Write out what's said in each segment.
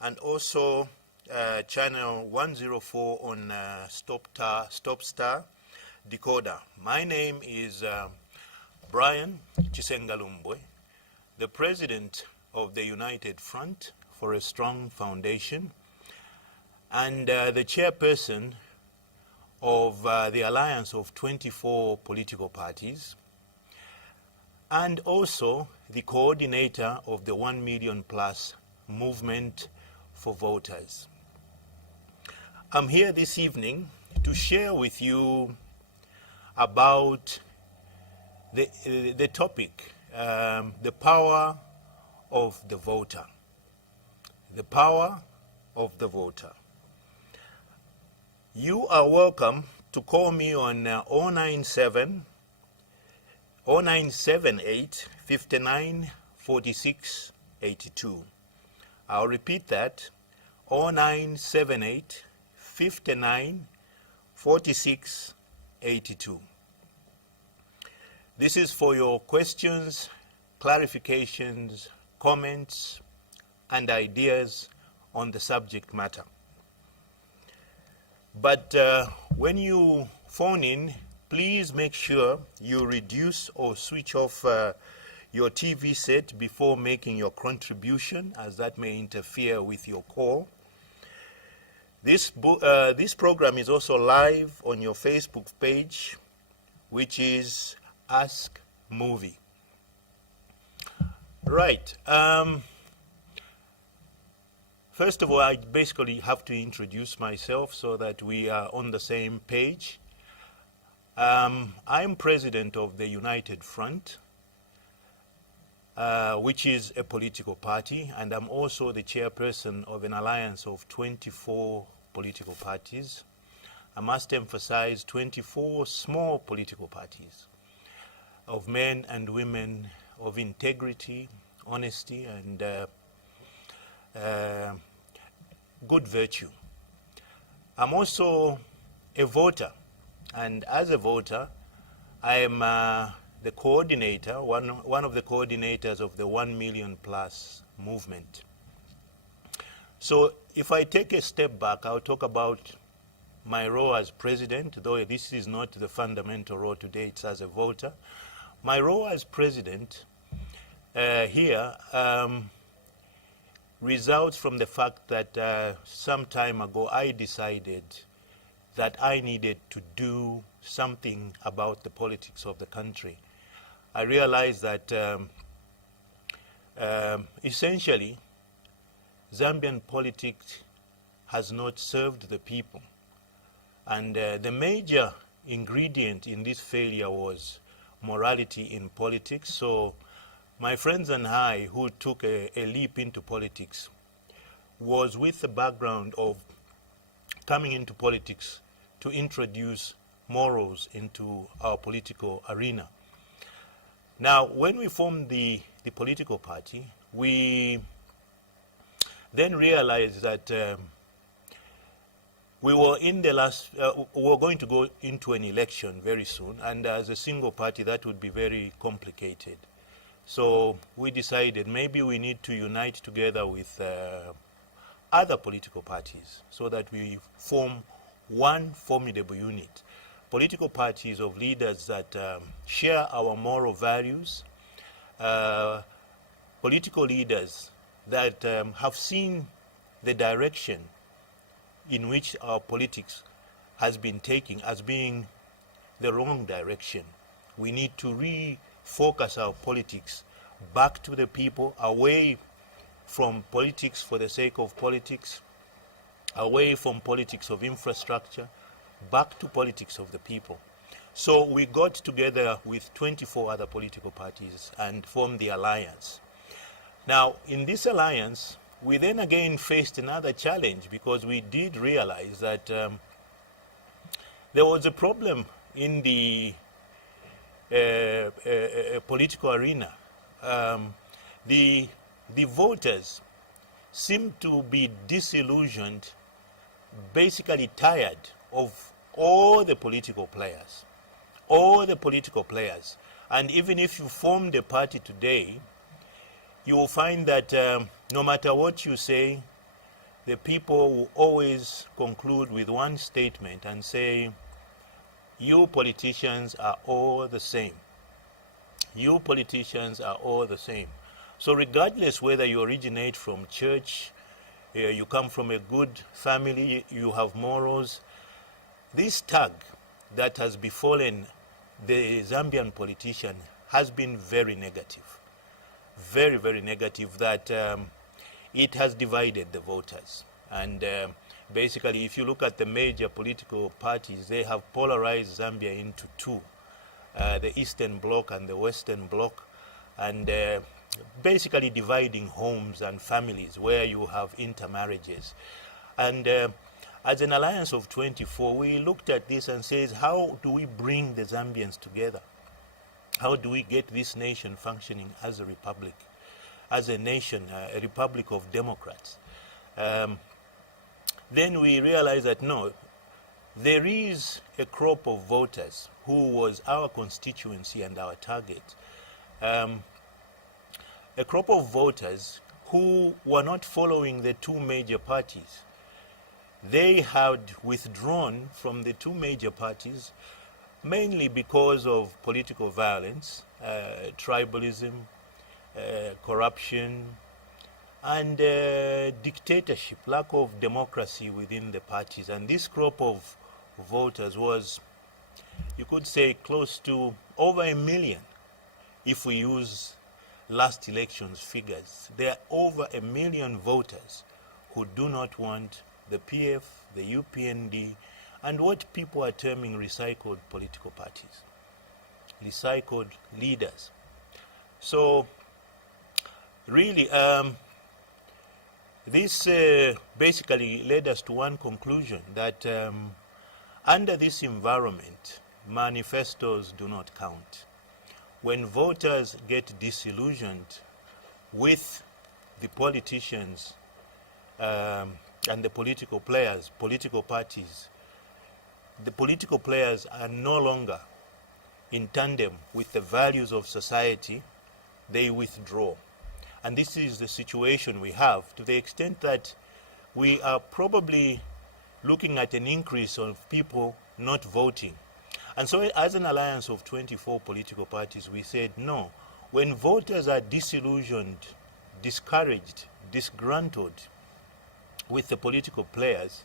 and also channel 104 on Stopstar decoder. My name is Brian Chisangalubwe, the president of the United Front for a Strong Foundation and the chairperson of the alliance of 24 political parties, and also the coordinator of the 1 million plus movement for voters. I'm here this evening to share with you about the topic, the power of the voter. The power of the voter. You are welcome to call me on 0978 59 46 82. I'll repeat that, 0978 59 46 82. This is for your questions, clarifications, comments, and ideas on the subject matter. But when you phone in, please make sure you reduce or switch off your TV set before making your contribution, as that may interfere with your call. This program is also live on your Facebook page, which is Ask Muvi. Right. First of all, I basically have to introduce myself so that we are on the same page. I'm president of the United Front, which is a political party, and I'm also the chairperson of an alliance of 24 political parties. I must emphasize 24 small political parties of men and women of integrity, honesty, and good virtue. I'm also a voter, and as a voter, I am the coordinator, one of the coordinators of the 1 million plus movement. So if I take a step back, I'll talk about my role as president, though this is not the fundamental role today, it's as a voter. My role as president here results from the fact that some time ago I decided that I needed to do something about the politics of the country. I realized that essentially Zambian politics has not served the people. And the major ingredient in this failure was morality in politics. So my friends and I, who took a leap into politics, was with the background of coming into politics to introduce morals into our political arena. Now, when we formed the political party, we then realized that we were going to go into an election very soon, and as a single party, that would be very complicated. So we decided maybe we need to unite together with other political parties so that we form one formidable unit. Political parties of leaders that share our moral values, political leaders that have seen the direction in which our politics has been taking as being the wrong direction. We need to refocus our politics back to the people, away from politics for the sake of politics, away from politics of infrastructure, back to politics of the people. So we got together with 24 other political parties and formed the alliance. Now, in this alliance, we then again faced another challenge because we did realize that there was a problem in the political arena. The voters seem to be disillusioned, basically tired of all the political players. And even if you form the party today, you will find that no matter what you say, the people will always conclude with one statement and say, you politicians are all the same. You politicians are all the same. So regardless whether you originate from church, you come from a good family, you have morals, this tag that has befallen the Zambian politician has been very negative. Very, very negative, that it has divided the voters. And basically, if you look at the major political parties, they have polarized Zambia into two, the Eastern Bloc and the Western Bloc, and basically dividing homes and families where you have intermarriages. And as an alliance of 24, we looked at this and says, how do we bring the Zambians together? How do we get this nation functioning as a republic, as a nation, a republic of democrats? Then we realized that no, there is a crop of voters who was our constituency and our target. A crop of voters who were not following the two major parties. They had withdrawn from the two major parties mainly because of political violence, tribalism, corruption, and dictatorship, lack of democracy within the parties. And this crop of voters was, you could say, close to over 1 million if we use last election's figures. There are over 1 million voters who do not want the PF, the UPND, and what people are terming recycled political parties, recycled leaders. So really, this basically led us to one conclusion, that under this environment, manifestos do not count. When voters get disillusioned with the politicians and the political players, political parties, the political players are no longer in tandem with the values of society, they withdraw. And this is the situation we have, to the extent that we are probably looking at an increase of people not voting. And so as an alliance of 24 political parties, we said, no, when voters are disillusioned, discouraged, disgruntled with the political players,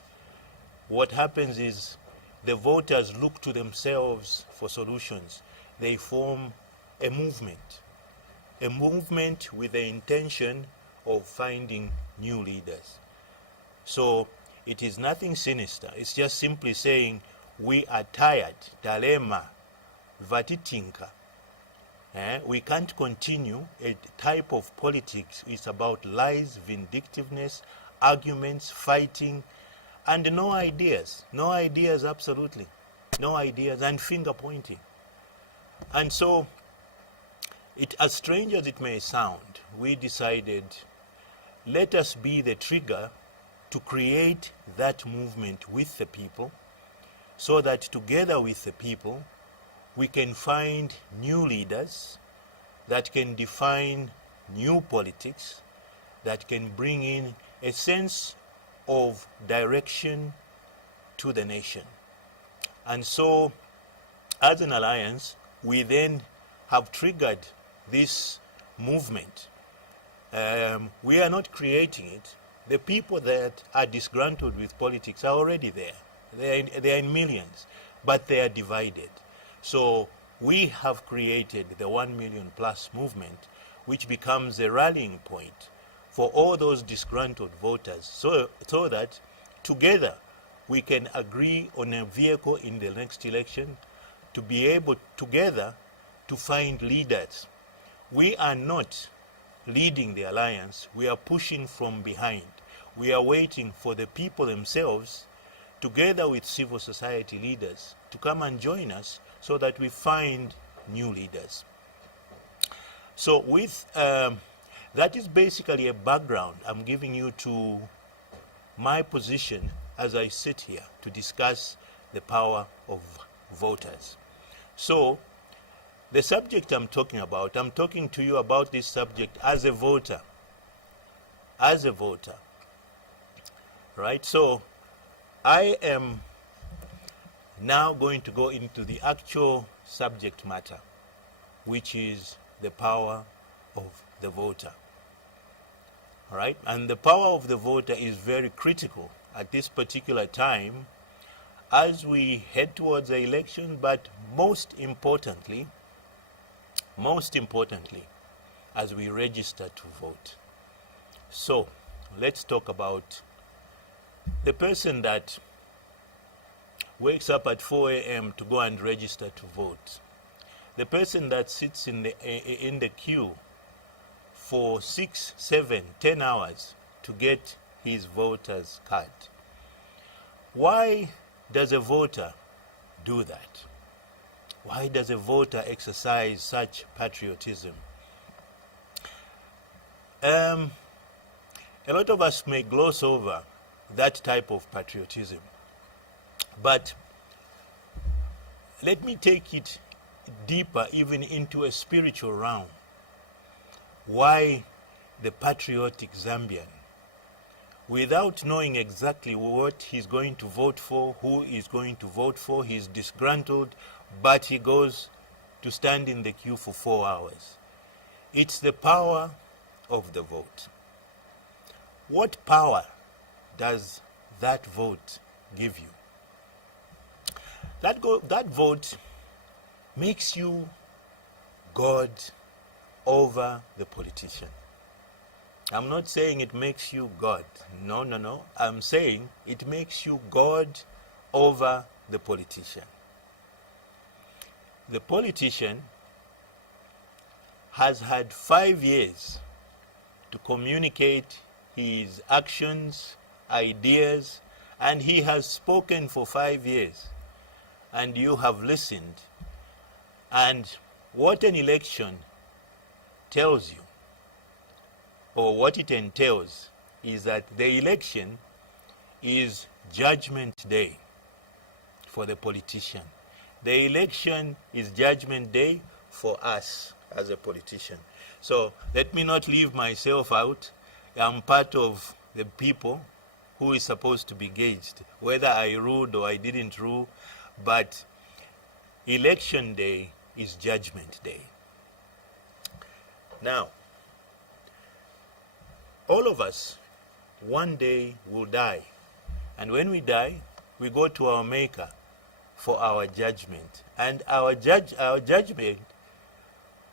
what happens is the voters look to themselves for solutions. They form a movement with the intention of finding new leaders. So it is nothing sinister. It's just simply saying, we are tired, talema, vatitinka. We can't continue a type of politics. It's about lies, vindictiveness, arguments, fighting, and no ideas. No ideas, absolutely. No ideas, and finger pointing. And so, as strange as it may sound, we decided, let us be the trigger to create that movement with the people, so that together with the people, we can find new leaders that can define new politics, that can bring in a sense of direction to the nation. And so, as an alliance, we then have triggered this movement. We are not creating it. The people that are disgruntled with politics are already there. They are in millions, but they are divided. So we have created the 1 million plus movement, which becomes a rallying point for all those disgruntled voters, so that together we can agree on a vehicle in the next election to be able together to find leaders. We are not leading the alliance, we are pushing from behind. We are waiting for the people themselves, together with civil society leaders, to come and join us so that we find new leaders. So with that is basically a background I'm giving you to my position as I sit here to discuss the power of voters. So the subject I'm talking to you about this subject as a voter. as a voter, right? So I am now going to go into the actual subject matter, which is the power of the voter. All right? And the power of the voter is very critical at this particular time as we head towards the election, but most importantly, as we register to vote. So let's talk about the person that wakes up at 4 a.m. to go and register to vote. The person that sits in the queue for 6, 7, 10 hours to get his voter's card. Why does a voter do that? Why does a voter exercise such patriotism? A lot of us may gloss over that type of patriotism, but let me take it deeper, even into a spiritual realm. Why the patriotic Zambian, without knowing exactly what he's going to vote for, who he's going to vote for, he's disgruntled, but he goes to stand in the queue for 4 hours? It's the power of the vote. What power does that vote give you? That vote makes you God over the politician. I'm not saying it makes you God. No. I'm saying it makes you God over the politician. The politician has had 5 years to communicate his actions, ideas, and he has spoken for 5 years. And you have listened. And what an election tells you, or what it entails, is that the election is judgment day for the politician. The election is judgment day for us as a politician. So let me not leave myself out. I'm part of the people who is supposed to be gauged, whether I ruled or I didn't rule, but election day is judgment day. Now, all of us one day will die, and when we die, we go to our Maker for our judgment. And our judgment,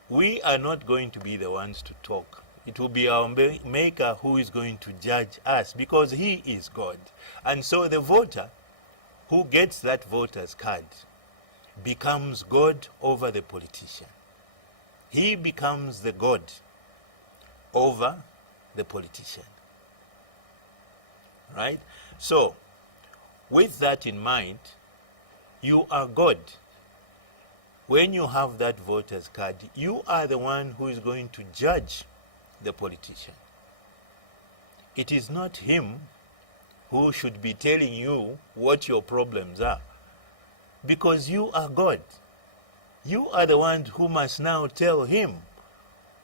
we are not going to be the ones to talk. It will be our Maker who is going to judge us, because he is God. And so the voter who gets that voter's card becomes God over the politician. He becomes the God over the politician. Right? So, with that in mind, you are God. When you have that voter's card, you are the one who is going to judge the politician. It is not him who should be telling you what your problems are, because you are God. You are the one who must now tell him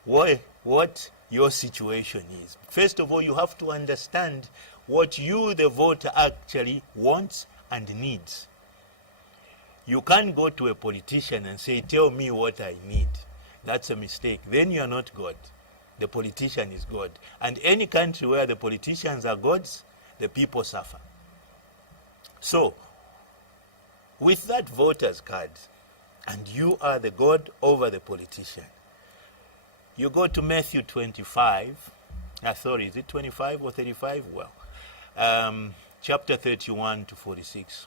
what your situation is. First of all, you have to understand what you, the voter, actually wants and needs. You can't go to a politician and say, tell me what I need. That's a mistake. Then you are not God. The politician is God. And any country where the politicians are gods, the people suffer. So, with that voter's card, and you are the God over the politician, you go to Matthew 25, is it 25 or 35? Well, chapter 31 to 46.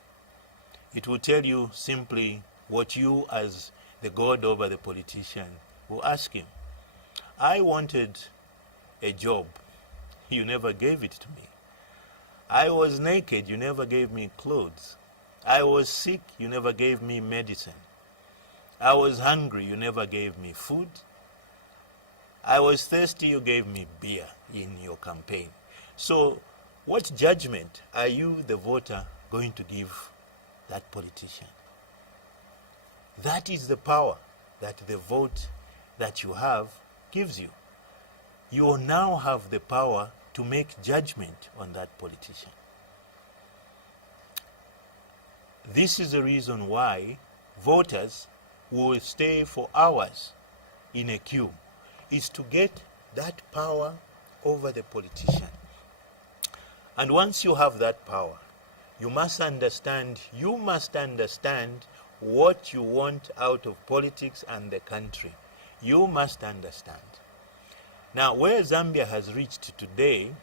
It will tell you simply what you, as the God over the politician, will ask him. I wanted a job. You never gave it to me. I was naked. You never gave me clothes. I was sick. You never gave me medicine. I was hungry. You never gave me food. I was thirsty. You gave me beer in your campaign. So what judgment are you, the voter, going to give that politician? That is the power that the vote that you have gives you. You now have the power to make judgment on that politician. This is the reason why voters will stay for hours in a queue, is to get that power over the politician. And once you have that power, you must understand what you want out of politics and the country. You must understand. Now, where Zambia has reached today,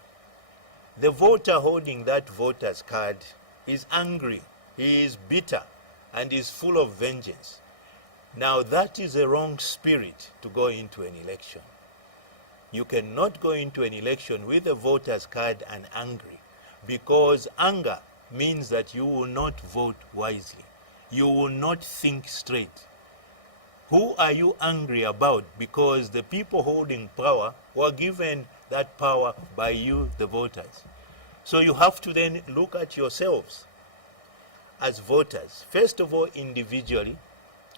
the voter holding that voter's card is angry, he is bitter, and is full of vengeance. Now, that is a wrong spirit to go into an election. You cannot go into an election with a voter's card and angry, because anger means that you will not vote wisely. You will not think straight. Who are you angry about? Because the people holding power were given that power by you, the voters. So you have to then look at yourselves as voters, first of all individually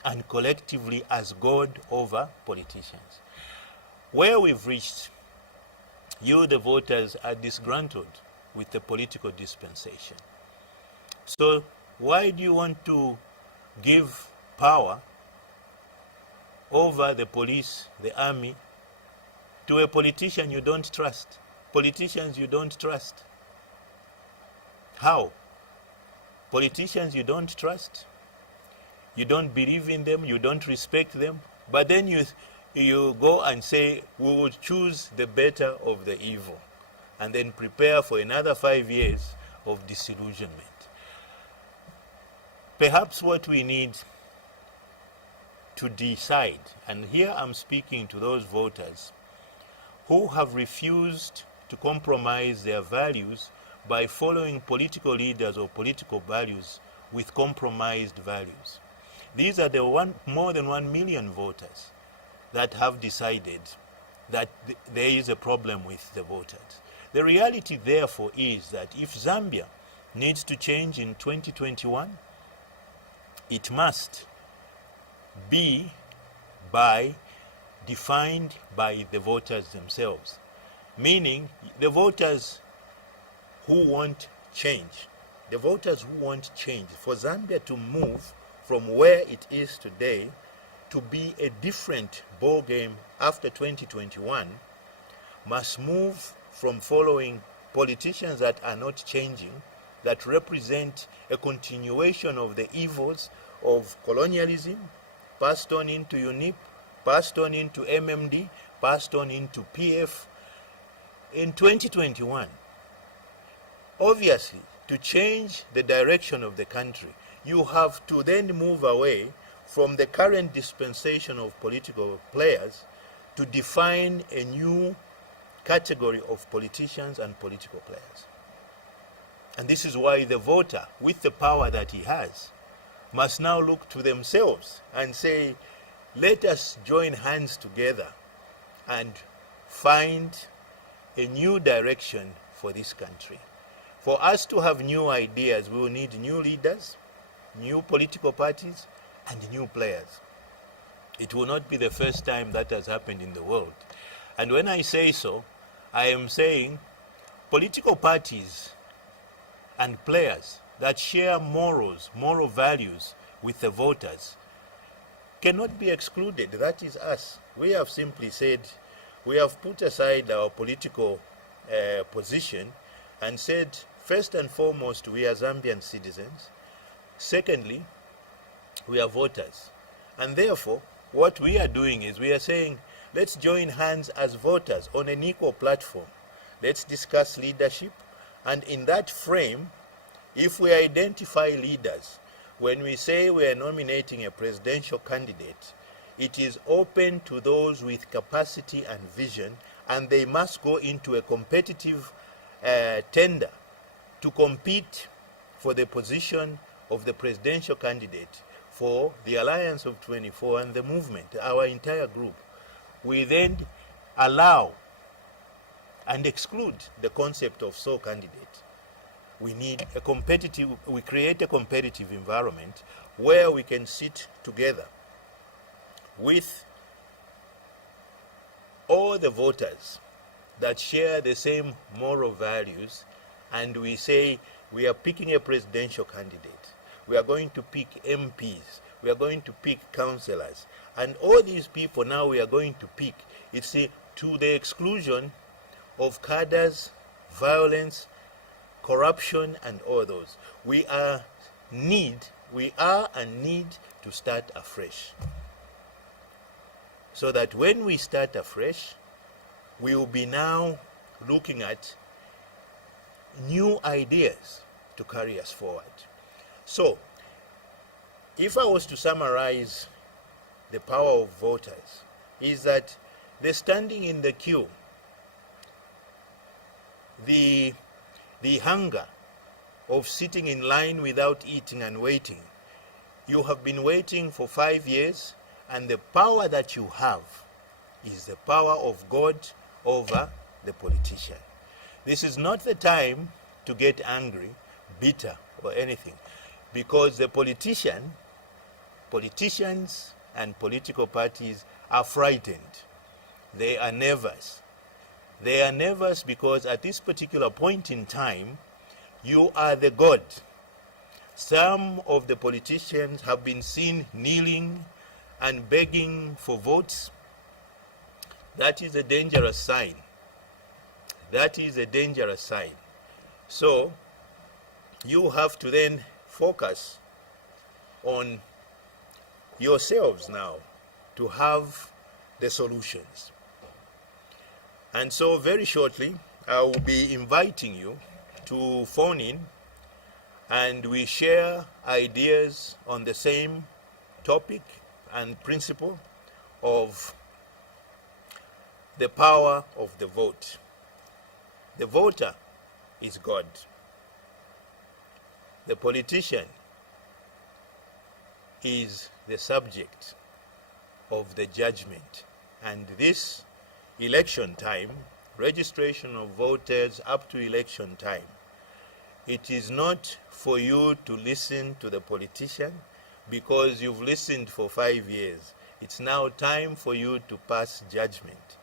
and collectively as God over politicians. Where we've reached, you, the voters, are disgruntled with the political dispensation. So why do you want to give power over the police, the army, to a politician you don't trust? Politicians you don't trust. How? Politicians you don't trust. You don't believe in them, you don't respect them, but then you go and say, we will choose the better of the evil, and then prepare for another 5 years of disillusionment. Perhaps what we need to decide, and here I'm speaking to those voters who have refused to compromise their values by following political leaders or political values with compromised values. These are the more than 1 million voters that have decided that there is a problem with the voters. The reality, therefore, is that if Zambia needs to change in 2021, it must be defined by the voters themselves, meaning the voters who want change. The voters who want change, for Zambia to move from where it is today to be a different ball game after 2021, must move from following politicians that are not changing, that represent a continuation of the evils of colonialism, passed on into UNIP, passed on into MMD, passed on into PF. In 2021, obviously, to change the direction of the country, you have to then move away from the current dispensation of political players to define a new category of politicians and political players. And this is why the voter, with the power that he has, must now look to themselves and say, let us join hands together and find a new direction for this country. For us to have new ideas, we will need new leaders, new political parties, and new players. It will not be the first time that has happened in the world. And when I say so, I am saying political parties and players that share moral values with the voters cannot be excluded. That is us. We have simply said, we have put aside our political position and said, first and foremost, we are Zambian citizens. Secondly, we are voters. And therefore, what we are doing is we are saying, let's join hands as voters on an equal platform. Let's discuss leadership. And in that frame, if we identify leaders, when we say we are nominating a presidential candidate, it is open to those with capacity and vision, and they must go into a competitive tender to compete for the position of the presidential candidate for the Alliance of 24 and the movement, our entire group. We then allow and exclude the concept of sole candidate. We create a competitive environment where we can sit together with all the voters that share the same moral values, and we say we are picking a presidential candidate, we are going to pick MPs, we are going to pick councillors, and all these people now we are going to pick, it's to the exclusion of cadres, violence, corruption, and all those. We are and need to start afresh. So that when we start afresh, we will be now looking at new ideas to carry us forward. So, if I was to summarize the power of voters, is that they're standing in the queue, the hunger of sitting in line without eating and waiting. You have been waiting for 5 years, and the power that you have is the power of God over the politician. This is not the time to get angry, bitter, or anything, because the politicians and political parties are frightened. They are nervous. They are nervous because at this particular point in time, you are the God. Some of the politicians have been seen kneeling and begging for votes. That is a dangerous sign. That is a dangerous sign. So, you have to then focus on yourselves now to have the solutions. And so very shortly, I will be inviting you to phone in and we share ideas on the same topic and principle of the power of the vote. The voter is God. The politician is the subject of the judgment. And this election time, registration of voters up to election time, it is not for you to listen to the politician because you've listened for 5 years. It's now time for you to pass judgment.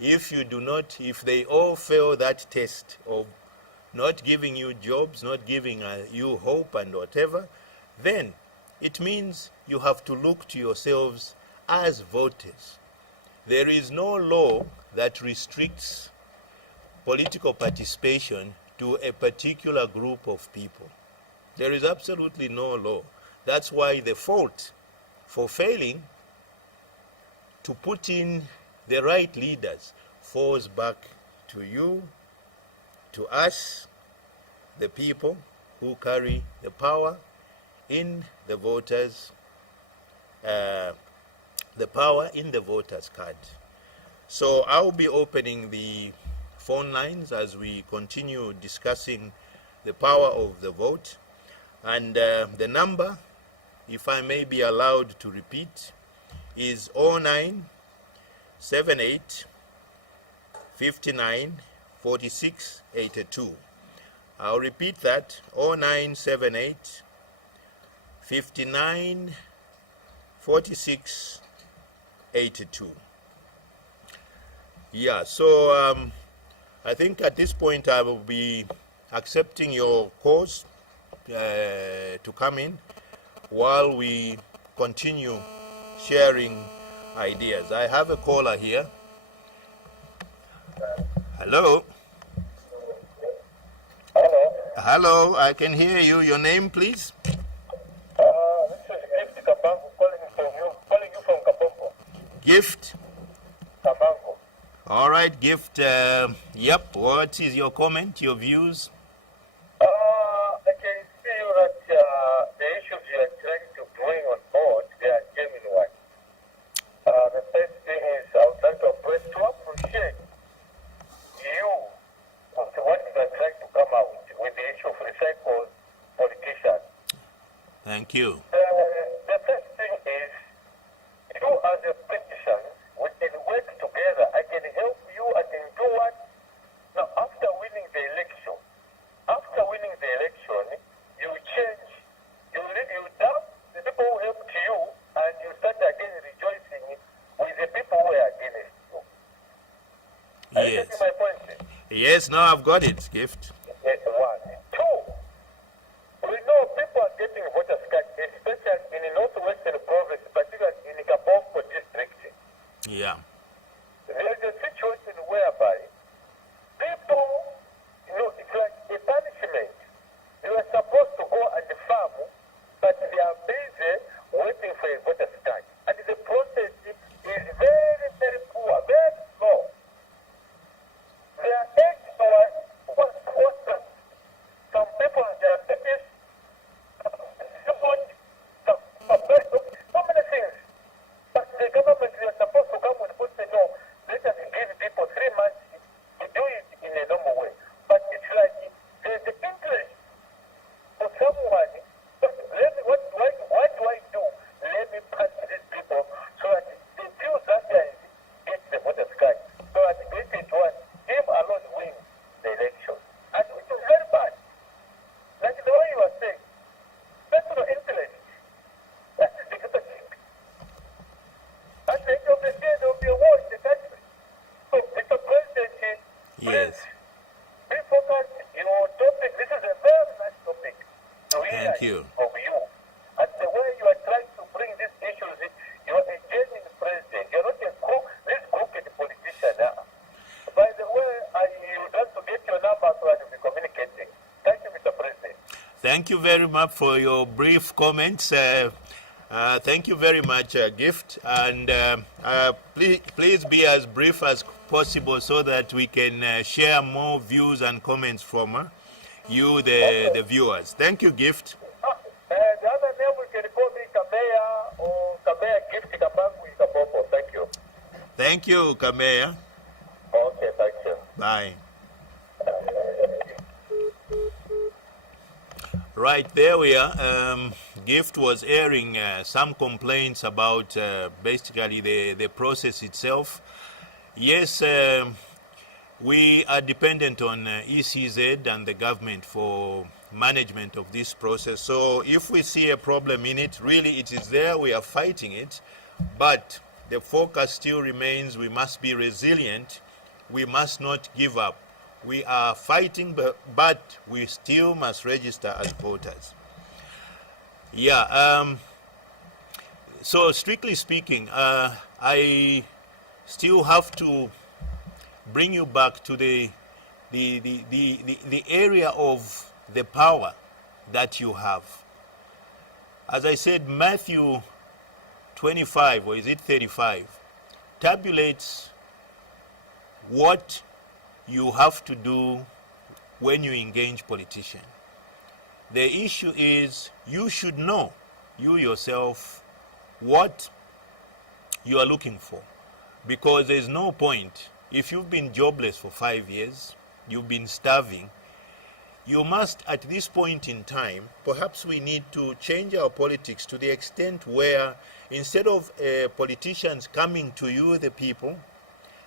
If you do not, if they all fail that test of not giving you jobs, not giving you hope and whatever, then it means you have to look to yourselves as voters. There is no law that restricts political participation to a particular group of people. There is absolutely no law. That's why the fault for failing to put in the right leaders falls back to you, to us, the people who carry the power in the voters, the power in the voters' card. So I'll be opening the phone lines as we continue discussing the power of the vote. And the number, if I may be allowed to repeat, is 0978 59 46 82. I'll repeat that, 0978 59 46 82. Yeah, so I think at this point I will be accepting your calls to come in while we continue sharing ideas. I have a caller here. Hello. Hello. Hello, I can hear you. Your name, please? This is Gift Kabango calling you from Kabongo. Gift? Kabango. All right, Gift. Yep, what is your comment, your views? I can see that the issues you are trying to bring on board, they are genuine ones. The first thing is I would like to appreciate you of what you are trying to come out with the issue of recycled politicians. Thank you. The first thing is, you as a politician, we can work together. I can help you, I can do what? Now, after winning the election, you change. You doubt the people who helped you, and you start again rejoicing with the people who were against you. Yes. Are you getting my point? Yes, now I've got it, Gift. One. Two, we know people are getting voters card, especially in the northwestern province, particularly in the Kabompo district. Yeah. There is a situation whereby people, it's like a punishment. You are supposed to go and farm, but they are busy waiting for a voter's card. And the process is very, very poor, very slow. They are aged to what some people are diabetes, so many things. But the government is supposed to come and say, no, let us give people 3 months to do it in a normal way. But it's like there's the interest for someone. But what do I do? Let me punish these people so that they feel that they get the voter's card. So at 2021, him alone wins the election. And which is very bad. Like the way you are saying, personal interest. That's dictatorship. At the end of the day, there will be a war in the country. So, Mr. President, Yes. be focused on your topic. This is a very nice topic. To hear Thank you. from you. And the way you are trying to bring these issues, you are a genuine president. You're not a this crooked politician. By the way, I would like to get your number so I can be communicating. Thank you, Mr. President. Thank you very much for your brief comments. Thank you very much, Gift. And please be as brief as possible so that we can share more views and comments from you, the viewers. Thank you, Gift. The other name we can call me Kameya or Kameya Gift Kabangu in Kabombo. Thank you. Thank you, Kameya. Okay, thank you. Bye. Right, there we are. Gift was airing some complaints about basically the process itself. Yes, we are dependent on ECZ and the government for management of this process. So if we see a problem in it, really it is there, we are fighting it, but the focus still remains, we must be resilient, we must not give up. We are fighting, but we still must register as voters. Yeah, so strictly speaking, I still have to bring you back to the area of the power that you have. As I said, Matthew 25, or is it 35, tabulates what you have to do when you engage politicians. The issue is you should know, you yourself, what you are looking for. Because there's no point, if you've been jobless for 5 years, you've been starving, you must, at this point in time, perhaps we need to change our politics to the extent where instead of politicians coming to you, the people,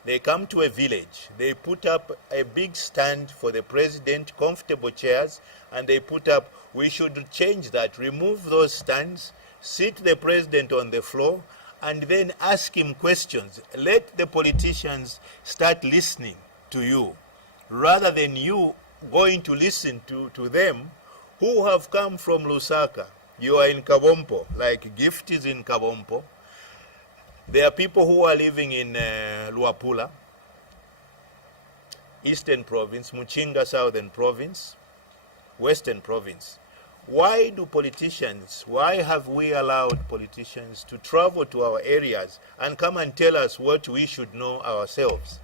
they come to a village, they put up a big stand for the president, comfortable chairs, and they put up, we should change that, remove those stands, sit the president on the floor, and then ask him questions. Let the politicians start listening to you, rather than you going to listen to them who have come from Lusaka. You are in Kabompo, like Gift is in Kabompo. There are people who are living in Luapula, Eastern Province, Muchinga, Southern Province, Western Province. Why have we allowed politicians to travel to our areas and come and tell us what we should know ourselves?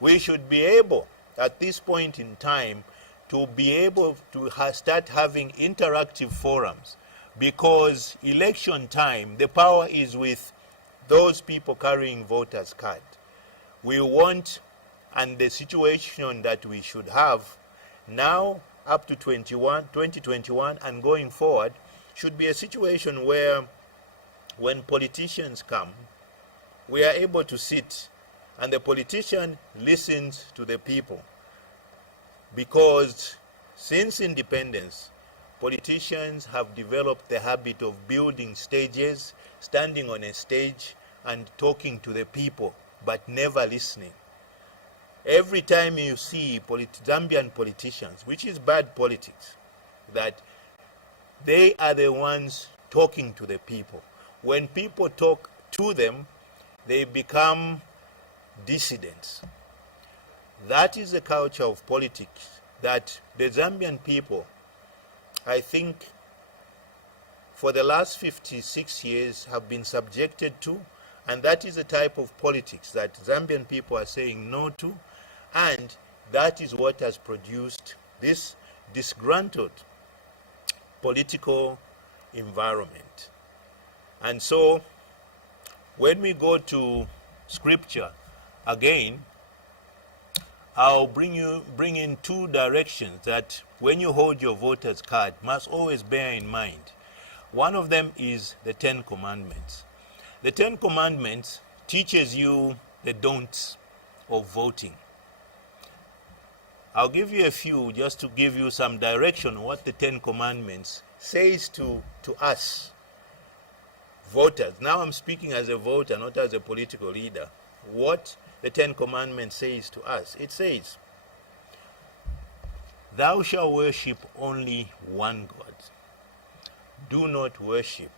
We should be able, at this point in time, to be able to start having interactive forums, because election time, the power is with those people carrying voters' card. We want, and the situation that we should have now up to 2021 and going forward, should be a situation where when politicians come, we are able to sit and the politician listens to the people. Because since independence, politicians have developed the habit of building stages, standing on a stage and talking to the people, but never listening. Every time you see Zambian politicians, which is bad politics, that they are the ones talking to the people. When people talk to them, they become dissidents. That is the culture of politics that the Zambian people, I think, for the last 56 years have been subjected to, and that is the type of politics that Zambian people are saying no to, and that is what has produced this disgruntled political environment. And so when we go to scripture again, I'll bring in two directions that when you hold your voter's card must always bear in mind. One of them is the 10 Commandments. The 10 Commandments teaches you the don'ts of voting. I'll give you a few just to give you some direction on what the 10 Commandments says to us voters. Now I'm speaking as a voter, not as a political leader. What the 10 Commandments says to us. It says, thou shalt worship only one God. Do not worship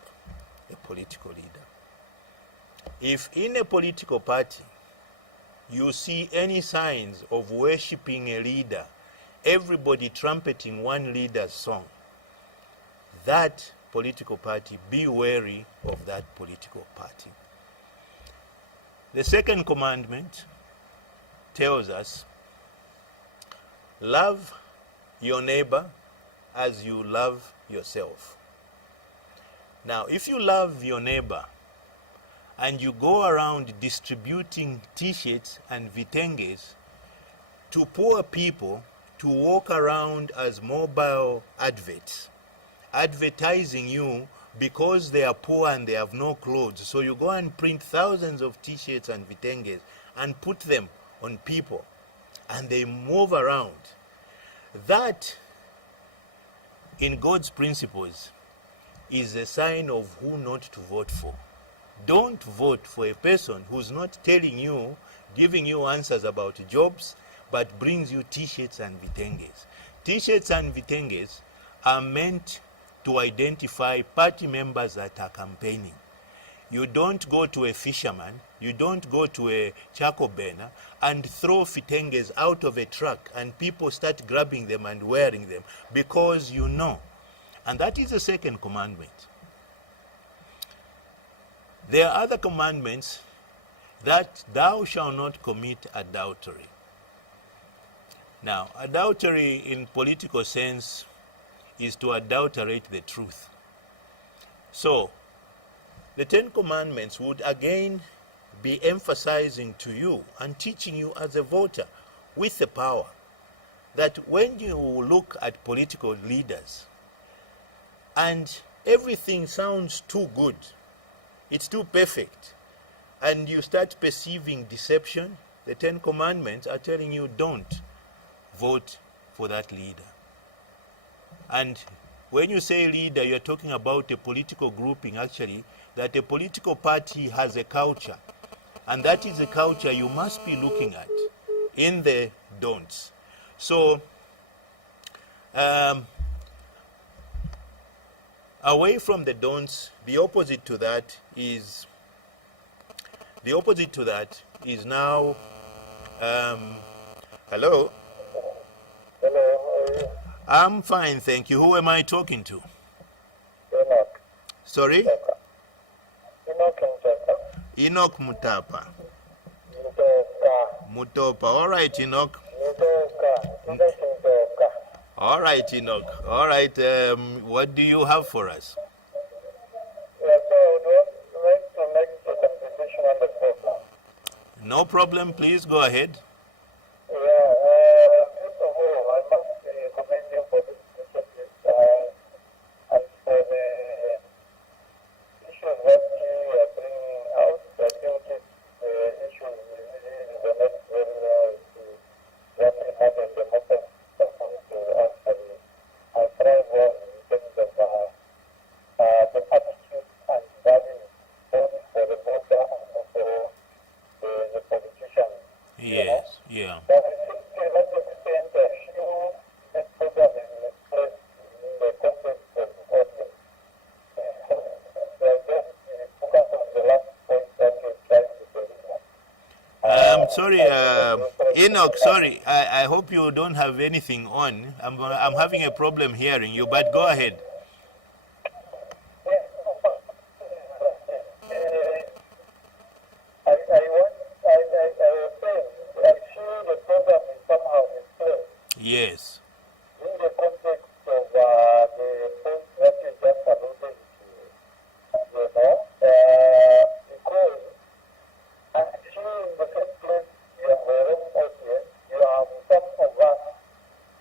a political leader. If in a political party you see any signs of worshipping a leader, everybody trumpeting one leader's song, that political party, be wary of that political party. The second commandment tells us, love your neighbor as you love yourself. Now, if you love your neighbor and you go around distributing t-shirts and vitenges to poor people to walk around as mobile adverts, advertising you because they are poor and they have no clothes. So you go and print thousands of t-shirts and vitenges and put them on people and they move around. That, in God's principles, is a sign of who not to vote for. Don't vote for a person who's not telling you, giving you answers about jobs, but brings you t-shirts and vitenges. T-shirts and vitenges are meant to identify party members that are campaigning. You don't go to a fisherman, you don't go to a charcoal burner and throw vitenges out of a truck and people start grabbing them and wearing them because you know. And that is the second commandment. There are other commandments, that thou shalt not commit adultery. Now, adultery in political sense is to adulterate the truth. So, the 10 Commandments would again be emphasizing to you and teaching you as a voter with the power that when you look at political leaders and everything sounds too good, it's too perfect, and you start perceiving deception, the 10 Commandments are telling you don't vote for that leader. And when you say leader, you're talking about a political grouping, actually, that a political party has a culture. And that is a culture you must be looking at in the don'ts. So, away from the don'ts, the opposite to that is now, hello? Hello, how are you? I'm fine, thank you. Who am I talking to? Enoch. Sorry? Enoch Mutapa. Enoch Mutapa. Mutoka. Mutopa. All right, Enoch. Mutoka. All right, Enoch. All right, what do you have for us? Yeah, so I would like to make a contribution on the program. No problem, please go ahead. Yeah, first of all, I must commend you for this initiative and for the issues that you are bringing out. I think it's the issues the next very to what we have in the matter to actually thrive well in terms of the attitude and values both for the voter and for the politician. Yes. sorry, Enoch, sorry. I hope you don't have anything on. I'm having a problem hearing you, but go ahead. Yes. In the context of the point that you just alluded to, because actually in the first place, you have a wrong audience, you have some of us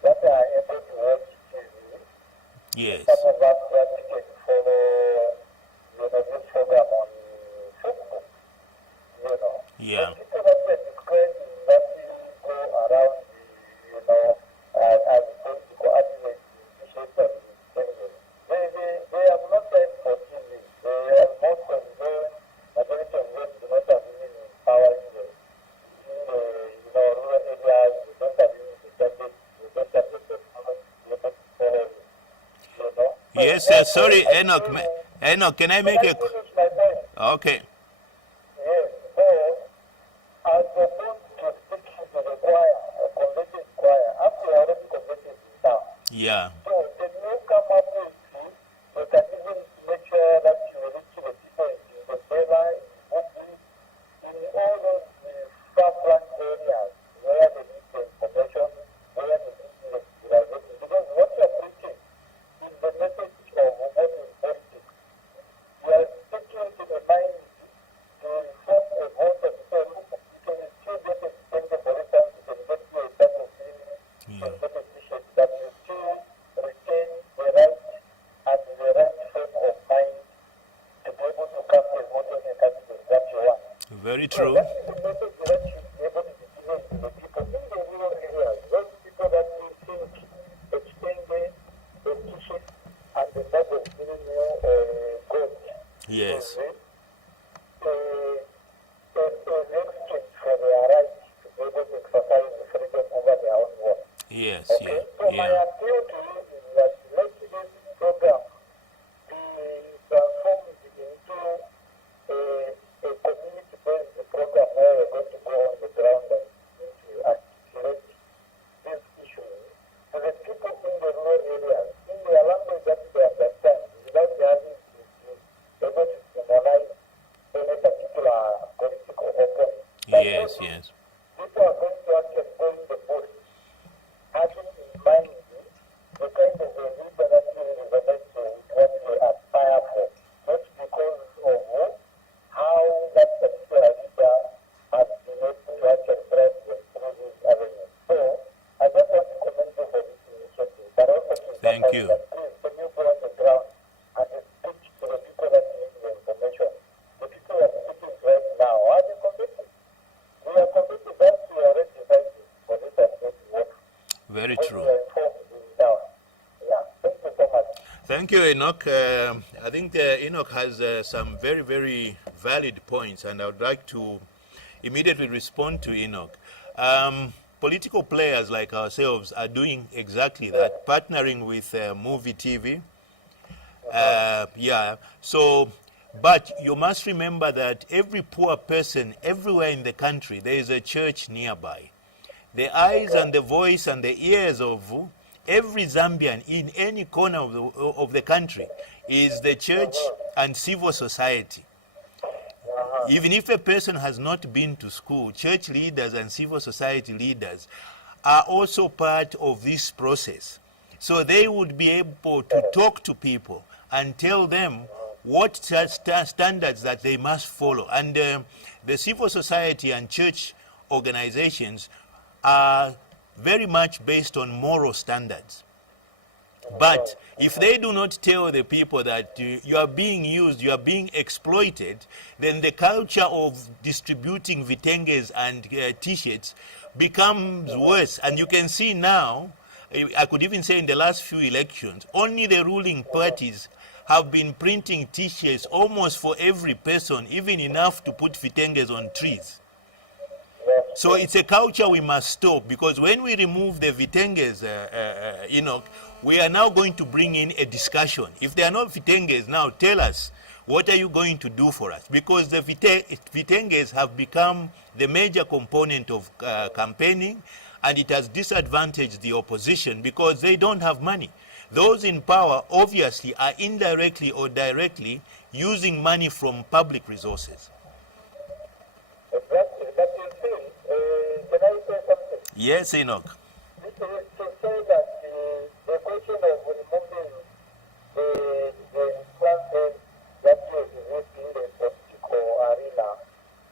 that are able to watch TV, Yes. some of us that can follow, this program on Facebook, Yeah. The people that were described that go around as going to coordinate issues and things. They have not time for TV. They are most of them, majority of them do not have even power in the rural areas. They don't have even the gadgets. They don't have the technology. Yes, sorry, Enoch. Enoch, can I make a... finish my point? Okay. Yes. So, as opposed to speaking to the choir, a converted choir, after you already converted in town. Yeah. So, can you come up with you can even make sure that you reach the people in the Bela, in Muvi, in all those far-flung areas where they need the information, where they need the civilization. Because what you are preaching is the message of what is politics. You are speaking to the mind to inform a vote of people who can still get a expensive, for instance, you can get to a type of thing, you can get a t-shirt that you still retain the right and the right frame of mind to be able to cast a vote on a candidate that you want. Very So true. that is the message that you be able to be given to the people in the rural areas. Those people that will think extending the t-shirt and the medal giving you a goat. Yes. An exchange for their right to be able to exercise the freedom over their own work. Yes, Okay? yeah. So my appeal to you is that let this program be transformed into a community-based program where we're going to go on the ground and to articulate these issues to the people in the rural areas, in their language that they understand, without having to be able to demonize any particular political opponent. Yes, yes. People are going to actually go in the bush, having in mind the kind of a leader that will resonate to what they aspire for, not because of how that particular leader has been able to actually drive them through this avenue. So, I just want to commend you for this initiative, but also to Thank you. that please, when you go on the ground and speak to the people that need the information, the people that are speaking right now are the committed. We are committed that we are already decided for this and this work. Very When true. we are informed in town. Yeah, thank you so much. Thank you, Enoch. I think Enoch has some very, very valid points, and I would like to immediately respond to Enoch. Political players like ourselves are doing exactly that, partnering with Muvi TV. Yeah. So, but you must remember that every poor person everywhere in the country, there is a church nearby. The eyes and the voice and the ears of every Zambian in any corner of the country is the church and civil society. Even if a person has not been to school, church leaders and civil society leaders are also part of this process. So they would be able to talk to people and tell them what standards that they must follow. And the civil society and church organizations are very much based on moral standards. But if they do not tell the people that you are being used, you are being exploited, then the culture of distributing vitenges and t-shirts becomes worse. And you can see now, I could even say in the last few elections, only the ruling parties have been printing t-shirts almost for every person, even enough to put vitenges on trees. So it's a culture we must stop, because when we remove the vitenges, Enoch, we are now going to bring in a discussion. If there are no vitenges now, tell us what are you going to do for us? Because the Vitenges have become the major component of campaigning, and it has disadvantaged the opposition because they don't have money. Those in power obviously are indirectly or directly using money from public resources. Exactly. But you see, can I say something? Yes, Enoch. This is to say that the question of removing the classes that exist in the political arena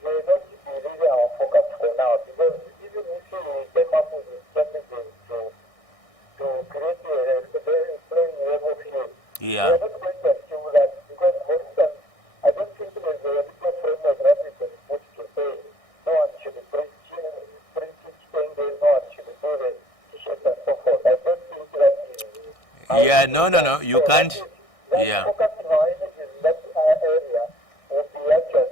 may not be really our focus for now, because even if we came up with a strategy to create a very playing level field, we are not going to achieve that, because for instance, I don't think there's a legal framework that we can put to say no one should print changes, no one should do the t-shirts and so forth. I don't think that is... No, you can't. Focusing our energies in that area will be actually,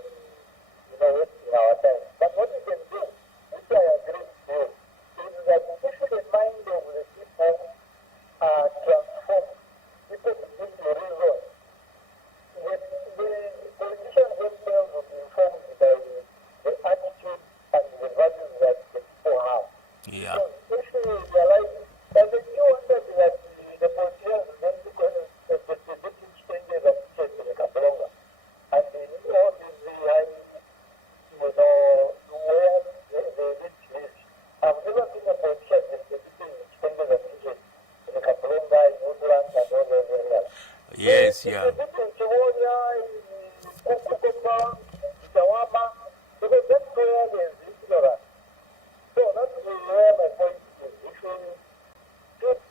wasting our time. But what we can do, which I agree with you, is that if the mind of the people are transformed, people begin to reason. The politicians themselves will be informed by the attitude and the values that the people have. Yeah. So if we realize that the new that the politicians then because the changes of change in Kaplonga and all these behind, where the rich live. I've never seen a politician distributing changes of change in Kaplonga, in Woodland, and all those areas. Yes, It's a different Chiwonya, Kukukopa, Chawama, because that's where there's ignorance. So that's where my point is. If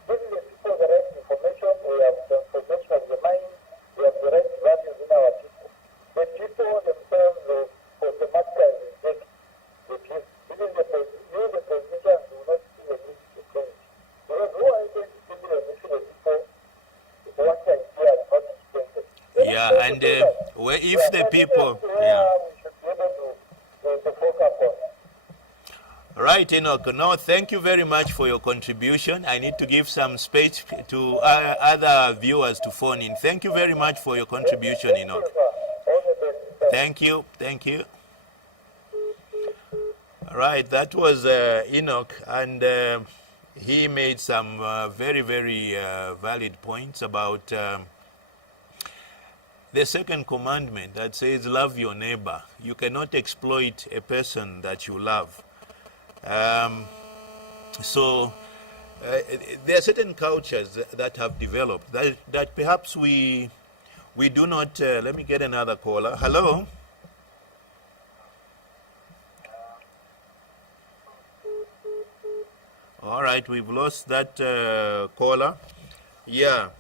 we give the people the right information, we have transformation of the mind, we have the right values in our people. The people themselves will automatically reject the truth. Even the politicians will not see the need to change. Because who are going to change the mission of people? What can be as not change? Yeah, and if the people... Yeah. We should be able to focus on. Right, Enoch. No, thank you very much for your contribution. I need to give some space to other viewers to phone in. Thank you very much for your contribution, Enoch. Thank you. Thank you. Right, that was Enoch, and he made some very, very valid points about the second commandment that says, love your neighbor. You cannot exploit a person that you love. So there are certain cultures that have developed that perhaps we do not. Let me get another caller. Hello. All right, we've lost that caller. Yeah,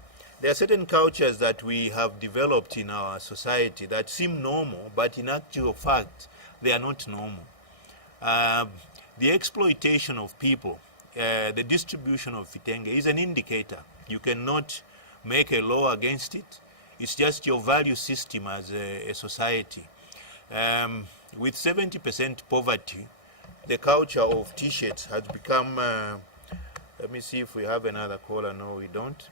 there are certain cultures that we have developed in our society that seem normal, but in actual fact, they are not normal. The exploitation of people, the distribution of Vitenge is an indicator. You cannot make a law against it. It's just your value system as a society. With 70% poverty, the culture of T-shirts has become, let me see if we have another caller. No, we don't.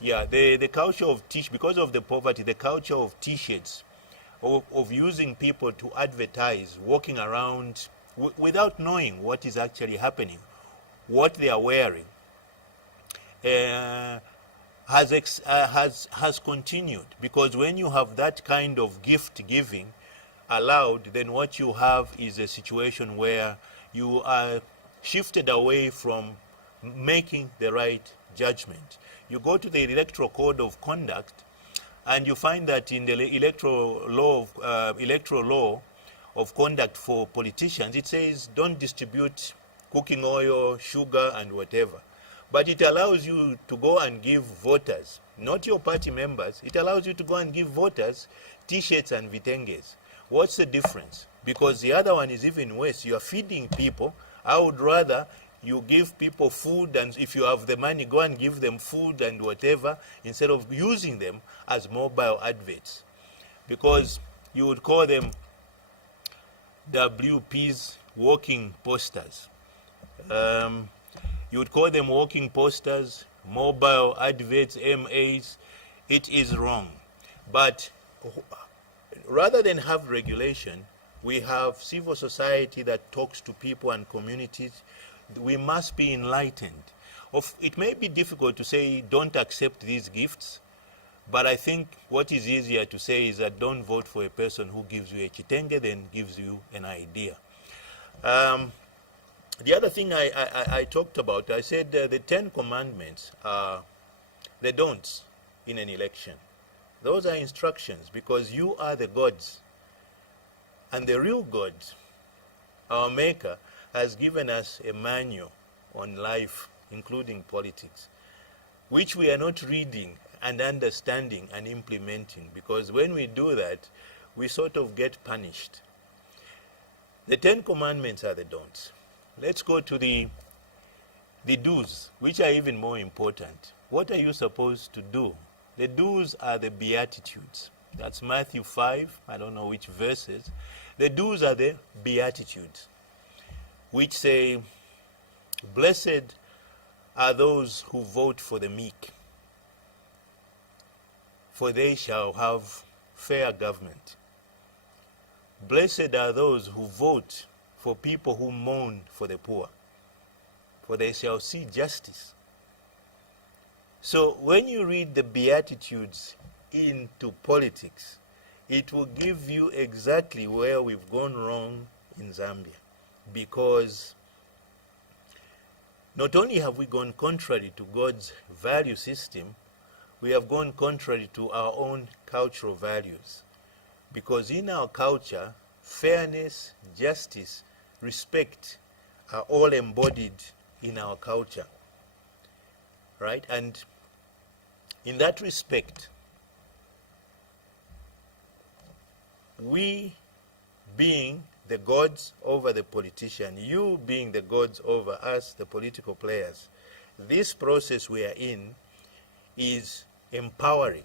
Yeah, the culture of T-shirts, because of the poverty, the culture of T-shirts, of using people to advertise, walking around without knowing what is actually happening, what they are wearing, has continued. Because when you have that kind of gift giving allowed, then what you have is a situation where you are shifted away from making the right judgment. You go to the electoral code of conduct, and you find that in the electoral law of conduct for politicians, it says don't distribute cooking oil, sugar, and whatever. But it allows you to go and give voters, not your party members, it allows you to go and give voters T-shirts and Vitenges. What's the difference? Because the other one is even worse. You are feeding people. I would rather you give people food, and if you have the money, go and give them food and whatever, instead of using them as mobile adverts. Because you would call them WPs, walking posters. You would call them walking posters, mobile adverts, MAs. It is wrong. But rather than have regulation, we have civil society that talks to people and communities. We must be enlightened. It may be difficult to say don't accept these gifts, but I think what is easier to say is that don't vote for a person who gives you a chitenge than gives you an idea. The other thing I talked about, I said the 10 commandments are the don'ts in an election. Those are instructions because you are the gods. And the real God, our Maker, has given us a manual on life, including politics, which we are not reading and understanding and implementing, because when we do that, we sort of get punished. The 10 commandments are the don'ts. Let's go to the do's, which are even more important. What are you supposed to do? The do's are the Beatitudes. That's Matthew 5, I don't know which verses. The do's are the Beatitudes, which say, blessed are those who vote for the meek, for they shall have fair government. Blessed are those who vote for people who mourn for the poor, for they shall see justice. So when you read the Beatitudes into politics, it will give you exactly where we've gone wrong in Zambia. Because not only have we gone contrary to God's value system, we have gone contrary to our own cultural values. Because in our culture, fairness, justice, respect are all embodied in our culture. Right? And in that respect, we being the gods over the politician, you being the gods over us, the political players, this process we are in is empowering.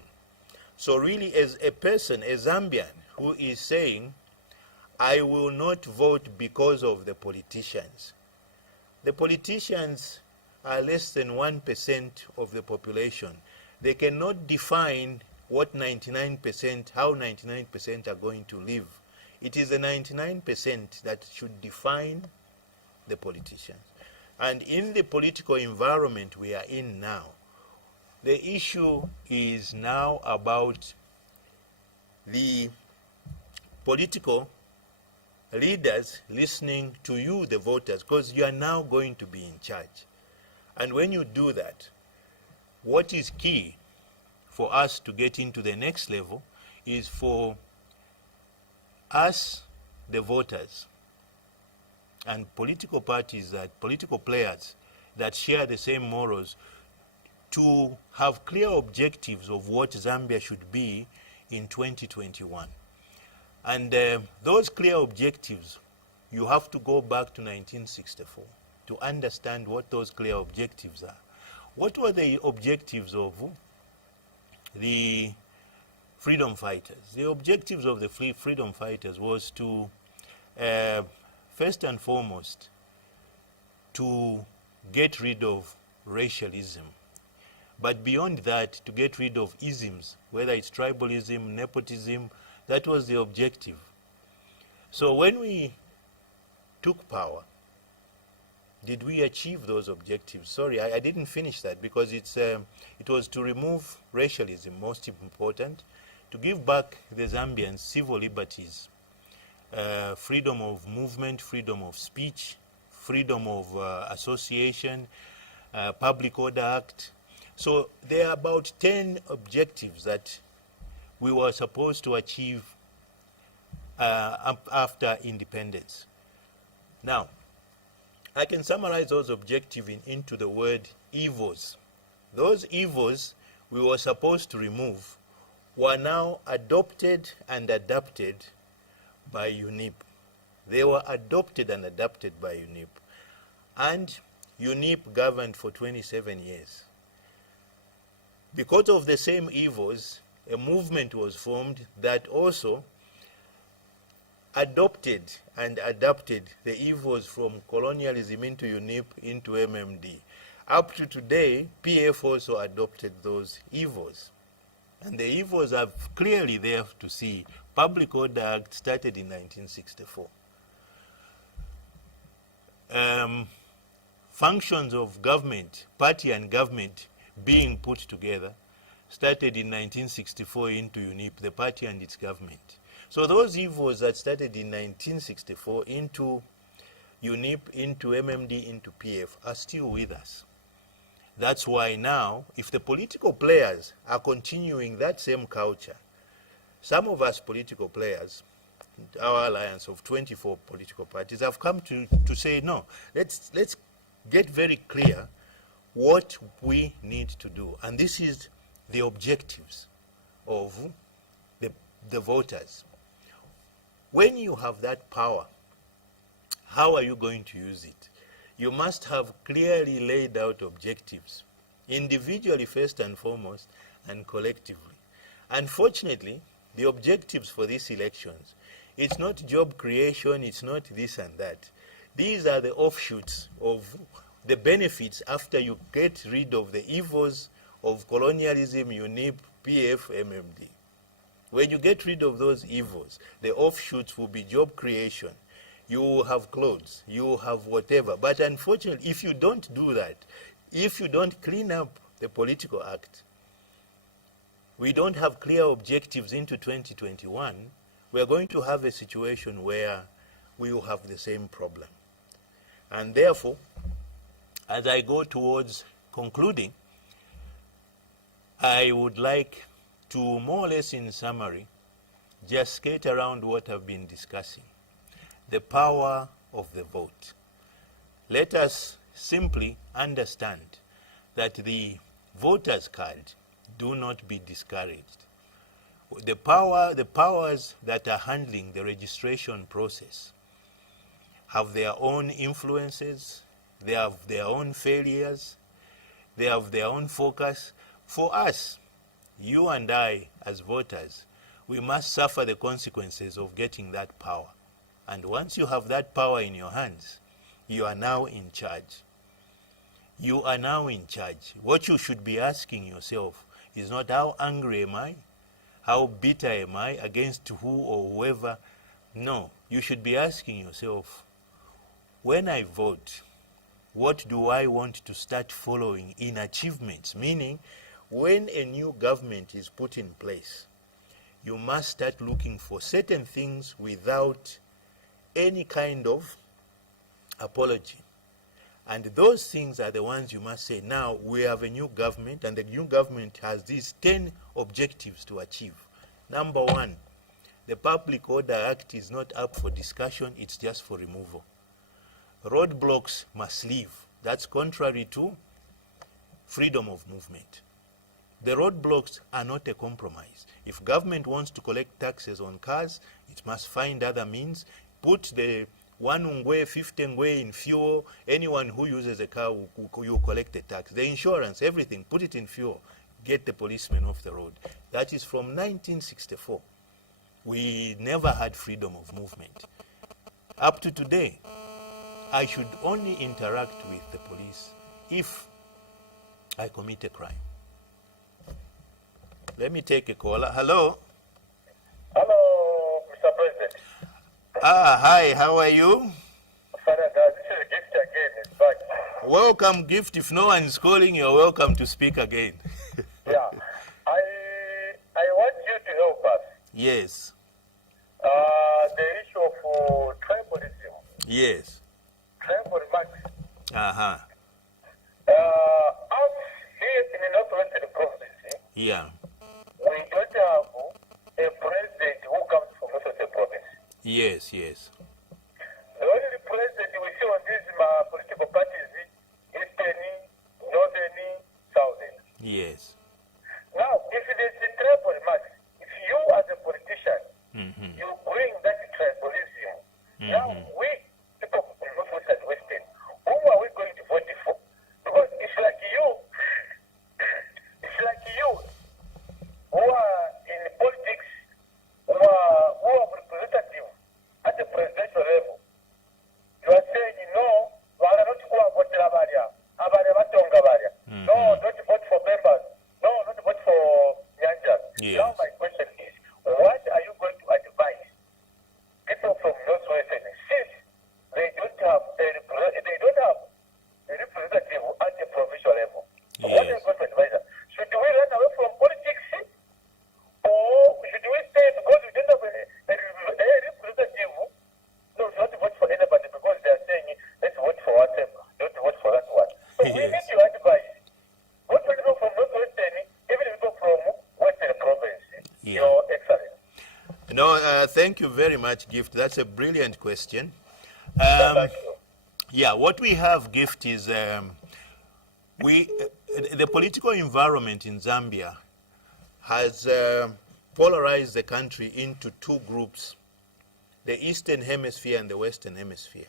So really, as a person, a Zambian, who is saying, I will not vote because of the politicians. The politicians are less than 1% of the population. They cannot define what 99%, how 99% are going to live. It is the 99% that should define the politicians. And in the political environment we are in now, the issue is now about the political leaders listening to you, the voters, because you are now going to be in charge. And when you do that, what is key for us to get into the next level is for us, the voters, and political parties, political players that share the same morals, to have clear objectives of what Zambia should be in 2021. And those clear objectives, you have to go back to 1964 to understand what those clear objectives are. What were the objectives of the freedom fighters? The objectives of the freedom fighters was to, first and foremost, to get rid of racialism. But beyond that, to get rid of isms, whether it's tribalism, nepotism, that was the objective. So when we took power, did we achieve those objectives? Sorry, I didn't finish that because it was to remove racialism, most important, to give back the Zambians civil liberties, freedom of movement, freedom of speech, freedom of association, Public Order Act. So there are about 10 objectives that we were supposed to achieve after independence. Now, I can summarize those objectives into the word evils. Those evils we were supposed to remove were now adopted and adapted by UNIP. They were adopted and adapted by UNIP. And UNIP governed for 27 years. Because of the same evils, a movement was formed that also adopted and adapted the evils from colonialism into UNIP into MMD. Up to today, PF also adopted those evils. And the evils are clearly there to see. Public Order Act started in 1964. Functions of government, party and government being put together started in 1964 into UNIP, the party and its government. So those evils that started in 1964 into UNIP, into MMD, into PF are still with us. That's why now, if the political players are continuing that same culture, some of us political players, our alliance of 24 political parties, have come to say, no, let's get very clear what we need to do. And this is the objectives of the voters. When you have that power, how are you going to use it? You must have clearly laid out objectives, individually first and foremost, and collectively. Unfortunately, the objectives for these elections, it's not job creation, it's not this and that. These are the offshoots of the benefits after you get rid of the evils of colonialism, UNIP, PF, MMD. When you get rid of those evils, the offshoots will be job creation. You will have clothes, you will have whatever. But unfortunately, if you don't do that, if you don't clean up the political act, we don't have clear objectives into 2021, we are going to have a situation where we will have the same problem. And therefore, as I go towards concluding, I would like to more or less in summary, just skate around what I've been discussing. The power of the vote. Let us simply understand that the voter's card do not be discouraged. The powers that are handling the registration process have their own influences, they have their own failures, they have their own focus. For us, you and I as voters, we must suffer the consequences of getting that power. And once you have that power in your hands, you are now in charge. You are now in charge. What you should be asking yourself is not how angry am I, how bitter am I against who or whoever. No, you should be asking yourself, when I vote, what do I want to start following in achievements? Meaning, when a new government is put in place, you must start looking for certain things without any kind of apology. And those things are the ones you must say, now we have a new government and the new government has these 10 objectives to achieve. Number one, the Public Order Act is not up for discussion, it's just for removal. Roadblocks must leave. That's contrary to freedom of movement. The roadblocks are not a compromise. If government wants to collect taxes on cars, it must find other means. Put the 1 ngwe, 50 ngwe in fuel. Anyone who uses a car will collect a tax. The insurance, everything, put it in fuel. Get the policemen off the road. That is from 1964. We never had freedom of movement. Up to today, I should only interact with the police if I commit a crime. Let me take a caller. Hello. Hello, Mr. President. Hi, how are you? Father, this is Gift again. It's back. Welcome, Gift. If no one is calling, you're welcome to speak again. Yeah. I want you to help us. Yes. The issue of tribalism. Yes. Tribal marks. Uh-huh. Us here in the Northwestern province, Yeah. we don't have a president who comes from Northwestern province. Yes, yes. The only president we see on these political parties is Eastern, Northern, Southern. Yes. Now, if there's a tribal mark, if you as a politician, Mm-hmm. you bring that tribalism, now we, people from Northwest and Western, who are we going to vote for? Because it's like you who are in politics, who are representative at the presidential level. You are saying, no, we are not going to vote Abaria, Abaria Matonga Abaria. No, don't vote for members. thank you very much, Gift. That's a brilliant question. Thank you. Yeah, what we have, Gift, is the political environment in Zambia has polarized the country into two groups, the Eastern Hemisphere and the Western Hemisphere.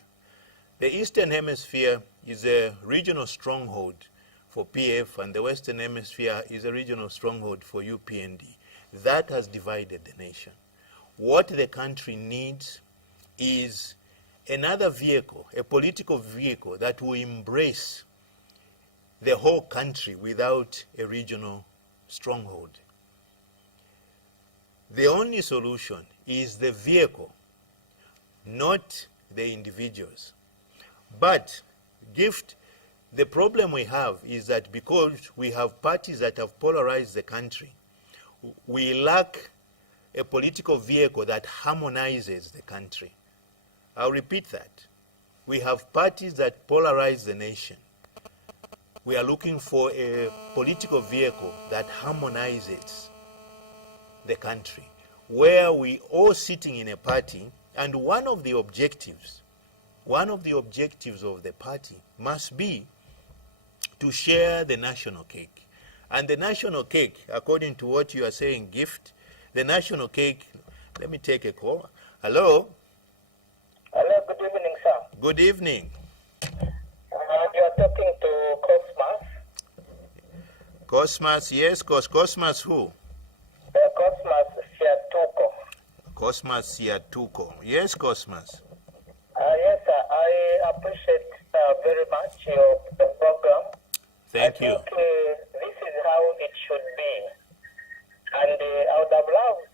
The Eastern Hemisphere is a regional stronghold for PF, and the Western Hemisphere is a regional stronghold for UPND. That has divided the nation. What the country needs is another vehicle, a political vehicle that will embrace the whole country without a regional stronghold. The only solution is the vehicle, not the individuals. But, Gift, the problem we have is that because we have parties that have polarized the country, we lack a political vehicle that harmonizes the country. I'll repeat that. We have parties that polarize the nation. We are looking for a political vehicle that harmonizes the country, where we all sitting in a party, and one of the objectives of the party must be to share the national cake. And the national cake, according to what you are saying, Gift, the national cake, let me take a call. Hello? Hello, good evening, sir. Good evening. You are talking to Cosmas. Cosmas, yes, Cosmas who? Cosmas Siatuko. Cosmas Siatuko. Yes, Cosmas. Yes, sir. I appreciate very much your program. Thank you. I think this is how it should be. And I would have loved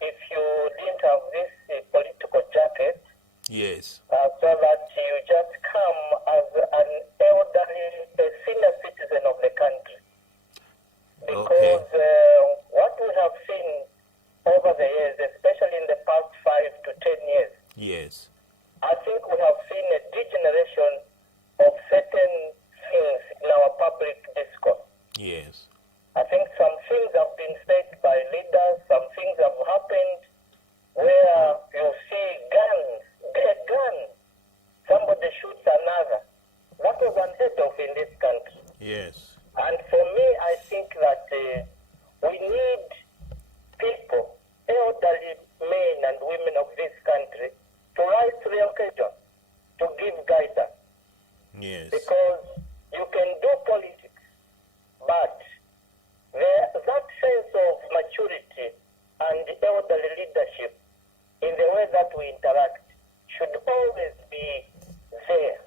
if you didn't have this political jacket. Yes. So that you just come as an elderly, a senior citizen of the country. Because what we have seen over the years, especially in the past 5 to 10 years, Yes. I think we have seen a degeneration of certain things in our public discourse. Yes. I think some things have been said by leaders, some things have happened where you see guns, dead guns, somebody shoots another. That was unheard of in this country. Yes. And for me, I think that we need people, elderly men and women of this country, to rise to the occasion, to give guidance. Yes. Because you can do politics, but that sense of maturity and elderly leadership in the way that we interact should always be there.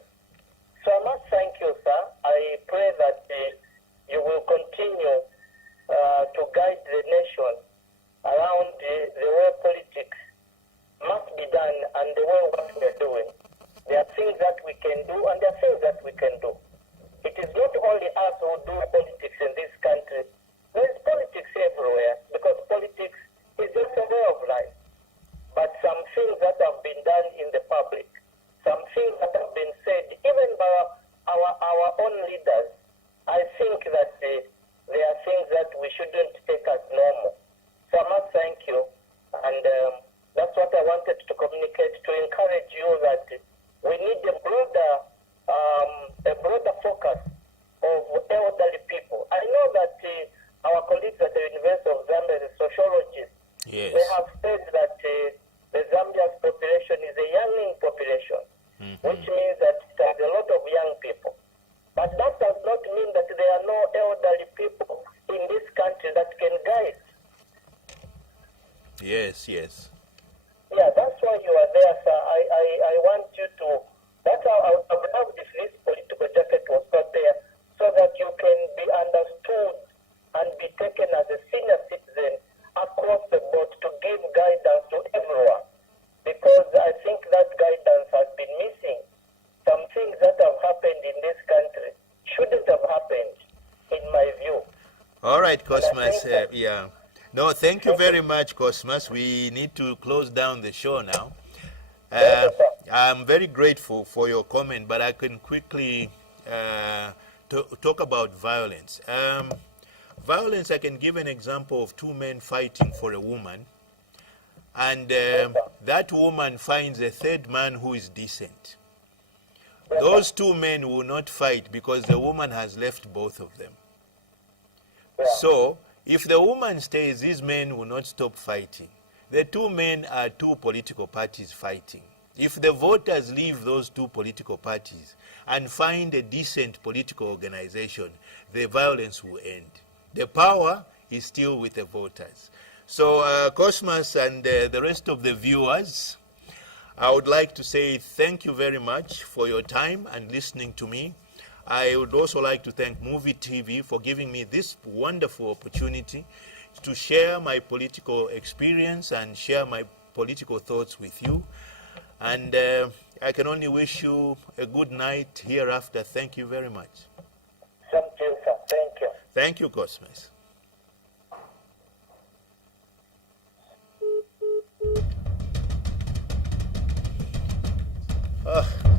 So I must thank you, sir. I pray that you will continue to guide the nation around the way politics must be done and the way what we are doing. There are things that we can do and there are things that we can do. It is not only us who do politics in this country. There is politics everywhere because politics is just a way of life. But some things that have been done in the public, some things that have been said even by our own leaders, I think that there are things that we shouldn't take as normal. So I must thank you. And that's what I wanted to communicate, to encourage you that we need a broader focus of elderly people. I know that our colleagues at the University of Zambia, the sociologists, Yes. they have said that the Zambia's population is a younging population, which means that there's a lot of young people. But that does not mean that there are no elderly people in this country that can guide. Yes, yes. Yeah, that's why you are there, sir. I want you to, that's how I would have loved if this political jacket was not there, so that you can be understood and be taken as a senior citizen across the board to give guidance to everyone. Because I think that guidance has been missing. Some things that have happened in this country shouldn't have happened, in my view. All right, Cosmas. Yeah. No, thank you very much, Cosmas. We need to close down the show now. I'm very grateful for your comment, but I can quickly talk about violence. Violence, I can give an example of two men fighting for a woman. and Yes, sir. that woman finds a third man who is decent. Those two men will not fight because the woman has left both of them. Yeah. So, if the woman stays, these men will not stop fighting. The two men are two political parties fighting. If the voters leave those two political parties and find a decent political organization, the violence will end. The power is still with the voters. So, Cosmas and the rest of the viewers, I would like to say thank you very much for your time and listening to me. I would also like to thank Muvi TV for giving me this wonderful opportunity to share my political experience and share my political thoughts with you. And I can only wish you a good night hereafter. Thank you very much. Thank you, sir. Thank you. Thank you, Cosmas. Ah.